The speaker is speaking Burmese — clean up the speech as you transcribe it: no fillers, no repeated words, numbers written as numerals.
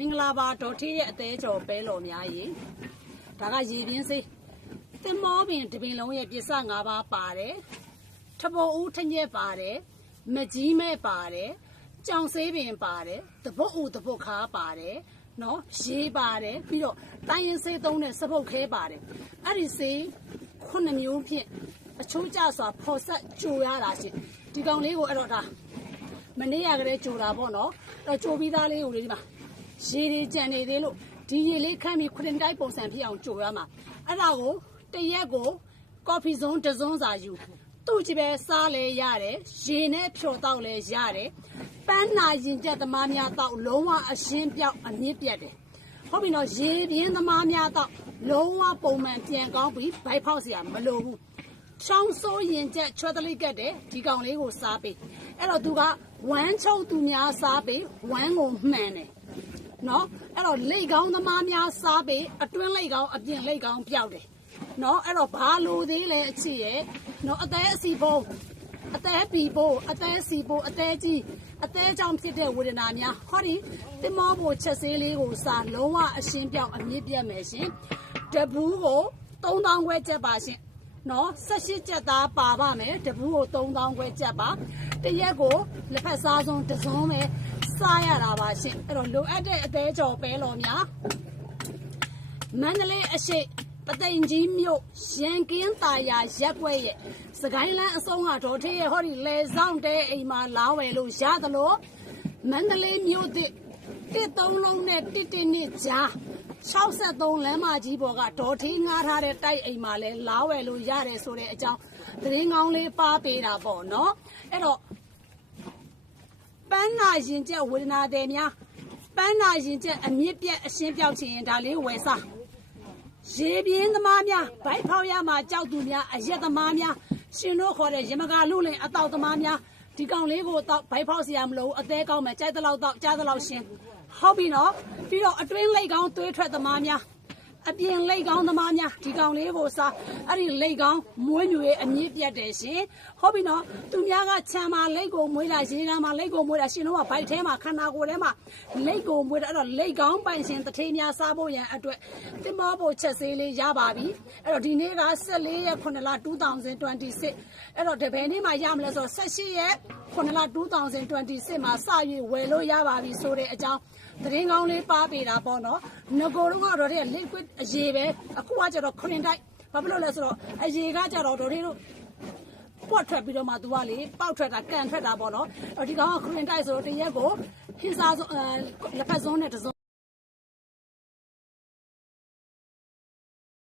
မင်္ဂလာပါဒေါ်ထေးရဲ့အသေးကျော်ပဲတော်များကြီးဒါကရေပြင်းစေးသင်္ဘောပင်တပင်လုံးရဲ့ပြစ္ဆ၅ပါးပါတယ်ထပေါ်ဦးထညက်ပါတယ်မကြီးမဲ့ပါတယ်ကြောင်ဆေးပင်ပါတယ်တပုတ်ဦးတပုတ်ခါပါတယ်နော်ရေပါတယ်ပြီးတော့တိုင်းရင်ဆေးသုံးတဲ့စပုတ်ခဲပါတယ်အဲ့ဒီဆေး9မျိုးဖြင့်အချိုးကျစွာဖော်ဆက်ကြိုရတာရှင်ဒီကောင်လေးကိုအဲ့တော့ဒါမနေ့ကတည်းကကြိုတာပေါ့နော်အဲ့တော့ကြိုပြီးသားလေးကိုဒီမှာရေတွေကြံနေသေးလို့ဒီရေလေးခန့်ပြီးခွရင်တိုက်ပုံစံဖြစ်အောင်ကြိုရမှာအဲ့ဒါကိုတရက်ကိုကော်ဖီဇွန်းတစ်စွန်းစာယူသူ့ကြည့်ပဲစားလဲရတယ်ရေနဲ့ဖြော်တော့လဲရတယ်ပန်းနာရင်ကျက်သမားများတော့လုံးဝအရှင်းပြောက်အမြင့်ပြတ်တယ်ဟုတ်ပြီနော်ရေပြင်းသမားများတော့လုံးဝပုံမှန်ပြန်ကောင်းပြီးဘိုက်ဖောက်เสียမလိုဘူးချောင်းစိုးရင်ကျက်ချွတ်တလိကတ်တယ်ဒီကောင်လေးကိုစားပေးအဲ့တော့သူကဝမ်းချုံသူများစားပေးဝမ်းကိုမှန်တယ်နော်အဲ့တော့လိတ်ကောင်းသမားများစားပေးအတွင်းလိတ်ကောင်းအပြင်လိတ်ကောင်းပြောက်တယ်နော်အဲ့တော့ဘာလို့သေးလဲအချစ်ရဲ့နော်အသေးအစီပုံအသေးပီပိုအသေးစီပိုအသေးကြီးအသေးကြောင့်ဖြစ်တဲ့ဝေဒနာများဟောဒီတင်မောဖို့ချက်ဆေးလေးကိုစားလုံးဝအရှင်းပြောက်အမြင့်ပြတ်မယ်ရှင်တဘူးကို3000ခွဲချက်ပါရှင်နော်18ချက်သားပါပါမယ်တဘူးကို3000ခွဲချက်ပါတရက်ကိုလက်ဖက်စားစုံတစ်စုံပဲစားရတာပါရှင်အဲ့တော့လိုအပ်တဲ့အသေးကြော်ပဲတော်များမန္တလေးအရှိပသိမ်ကြီးမြို့ရန်ကင်းတာယာရက်ွက်ရဲ့စကိုင်းလန်းအစုံကဒေါ်ထေးရဲ့ဟောဒီလေဆောင်တဲ့အိမ်မှာလာဝယ်လို့ရသလိုမန္တလေးမြို့သစ်13လုံးနဲ့11နှစ်ကြား63လမ်းမကြီးပေါ်ကဒေါ်ထေးငှားထားတဲ့တိုက်အိမ်မှာလဲလာဝယ်လို့ရတယ်ဆိုတဲ့အကြောင်းသတင်းကောင်းလေးပါပေးတာပေါ့နော်အဲ့တော့ပန်းနာရင်ကျက်ဝေဒနာတွေများပန်းနာရင်ကျက်အမြင့်ပြတ်အရှင်းပြောက်ချင်ရင်ဒါလေးဝယ်စားရေပြင်းသမားများဗိုက်ဖောက်ရမှာကြောက်သူများအရက်သမားများရှင်တို့ခေါ်တဲ့ရမကလူလင်အတောက်သမားများဒီကောင်လေးကိုတော့ဗိုက်ဖောက်เสียမလို့အသေးကောင်းမယ်ကြိုက်တဲ့လောက်တော့ကြားတဲ့လောက်ရှင်ဟုတ်ပြီနော်ပြီးတော့အတွင်းလိတ်ကောင်းသွေးထွက်သမားများအပြင်လိတ်ကောင်းသမားများဒီကောင်လေးကိုစားအဲ့ဒီလိတ်ကောင်းမွေးမြူရဲ့အမြင့်ပြတ်တယ်ရှင်ဟုတ်ပြီနော်သူများကခြံမှာလိတ်ကိုမွေးတာရေနာမှာလိတ်ကိုမွေးတာရှင်တို့ကဗိုက်ထဲမှာခန္ဓာကိုယ်ထဲမှာလိတ်ကိုမွေးတာအဲ့တော့လိတ်ကောင်းပိုင်ရှင်တထေးများစားဖို့ရန်အတွက်တင်မောဖို့ချက်ဆေးလေးရပါပြီအဲ့တော့ဒီနေ့က14ရက်9လ2026အဲ့တော့ဒီဘယ်နေ့မှရမလဲဆိုတော့18ရက်9လ2026မှာစ၍ဝယ်လို့ရပါပြီဆိုတဲ့အကြောင်းသတင်းကောင်းလေးပါပေးတာပေါ့နော်ငကိုတော့ကတော့တဲ့ liquid အရေပဲအခုကကျတော့ခရင်တိုက်ဘာဖြစ်လို့လဲဆိုတော့အရေကကျတော့တို့တို့ပွက်ထွက်ပြီးတော့မှသူကလေပေါက်ထွက်တာကန်ထွက်တာပေါ့နော်ဒီကောင်ကခရင်တိုက်ဆိုတော့တရက်ကိုဟင်းစားလက်ဖက်စုံးနဲ့တစုံ